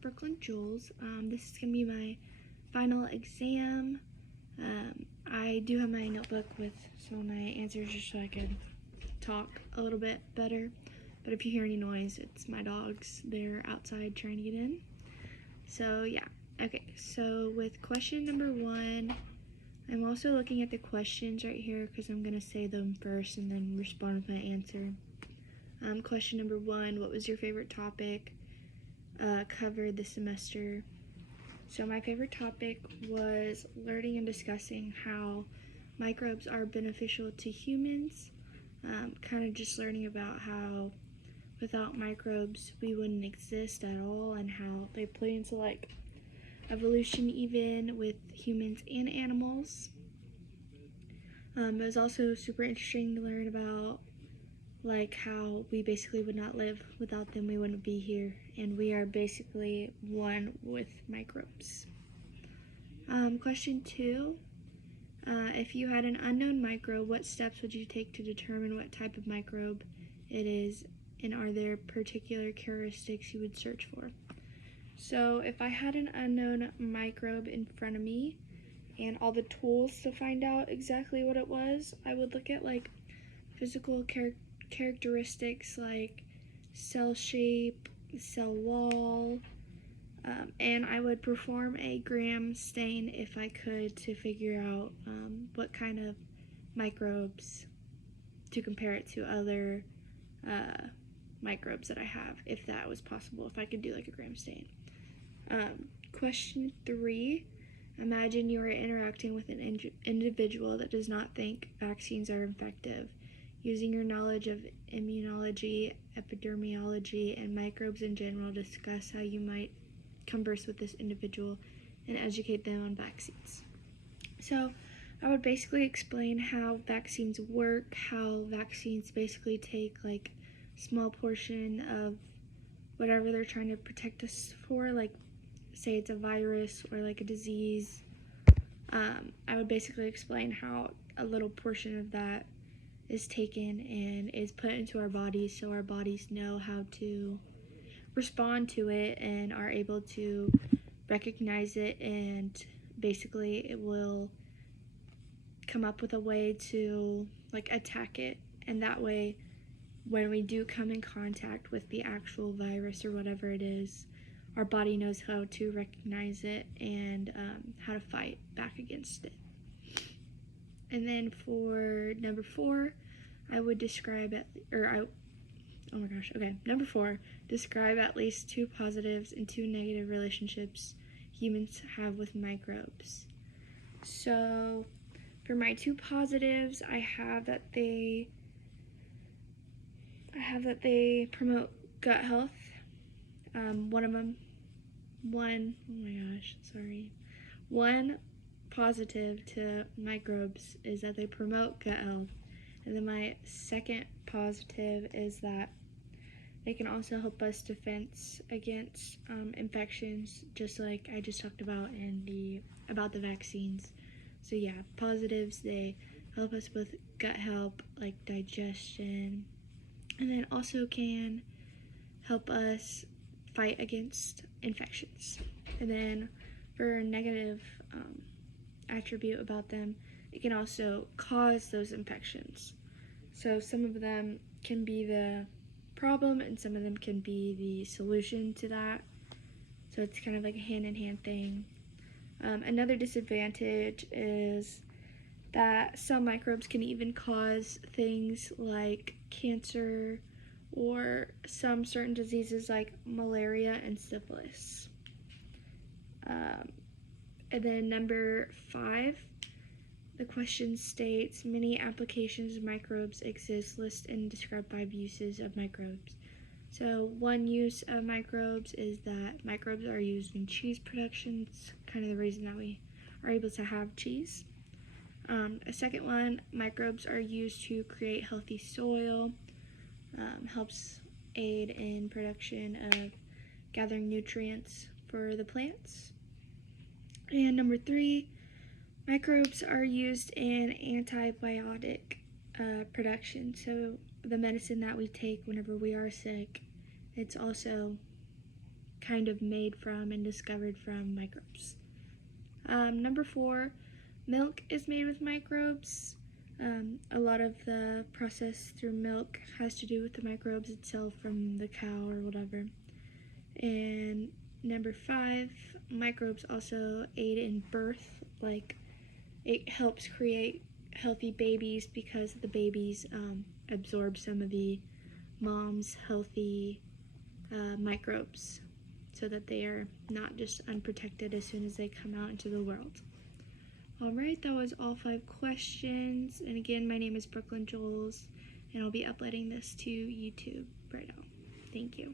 Brooklyn Jules. This is going to be my final exam. I do have my notebook with some of my answers just so I could talk a little bit better. But if you hear any noise, it's my dogs. They're outside trying to get in. So yeah. Okay, so with question number 1, I'm also looking at the questions right here because I'm going to say them first and then respond with my answer. Question number 1, what was your favorite topic covered this semester? So my favorite topic was learning and discussing how microbes are beneficial to humans. Kind of just learning about how without microbes we wouldn't exist at all and how they play into like evolution even with humans and animals. It was also super interesting to learn about like how we basically would not live without them. We wouldn't be here, and we are basically one with microbes. Question 2, if you had an unknown microbe, what steps would you take to determine what type of microbe it is, and are there particular characteristics you would search for? So if I had an unknown microbe in front of me and all the tools to find out exactly what it was, I would look at like physical characteristics like cell shape, cell wall, and I would perform a gram stain if I could to figure out what kind of microbes to compare it to other microbes that I have, if that was possible, if I could do like a gram stain. Question 3, imagine you are interacting with an individual that does not think vaccines are effective. Using your knowledge of immunology, epidemiology, and microbes in general, discuss how you might converse with this individual and educate them on vaccines. So I would basically explain how vaccines work, how vaccines basically take like a small portion of whatever they're trying to protect us for, like say it's a virus or like a disease. I would basically explain how a little portion of that is taken and is put into our bodies so our bodies know how to respond to it and are able to recognize it, and basically it will come up with a way to like attack it, and that way when we do come in contact with the actual virus or whatever it is, our body knows how to recognize it and how to fight back against it. And then for number 4, I would describe it, number 4, describe at least 2 positives and 2 negative relationships humans have with microbes. So for my 2 positives, I have that they promote gut health. One positive to microbes is that they promote gut health. And then my second positive is that they can also help us defense against infections, just like I just talked about about the vaccines. So yeah, positives, they help us with gut health, like digestion, and then also can help us fight against infections. And then for a negative attribute about them, it can also cause those infections. So some of them can be the problem and some of them can be the solution to that. So it's kind of like a hand-in-hand thing. Another disadvantage is that some microbes can even cause things like cancer or some certain diseases like malaria and syphilis. And then number 5, the question states, many applications of microbes exist. List and describe 5 uses of microbes. So one use of microbes is that microbes are used in cheese production. It's kind of the reason that we are able to have cheese. A second one, microbes are used to create healthy soil. Helps aid in production of gathering nutrients for the plants. And number 3, microbes are used in antibiotic production. So the medicine that we take whenever we are sick, it's also kind of made from and discovered from microbes. Number 4, milk is made with microbes. A lot of the process through milk has to do with the microbes itself from the cow or whatever. And number 5, microbes also aid in birth. Like, it helps create healthy babies because the babies absorb some of the mom's healthy microbes so that they are not just unprotected as soon as they come out into the world. Alright, that was all 5 questions. And again, my name is Brooklyn Jules, and I'll be uploading this to YouTube right now. Thank you.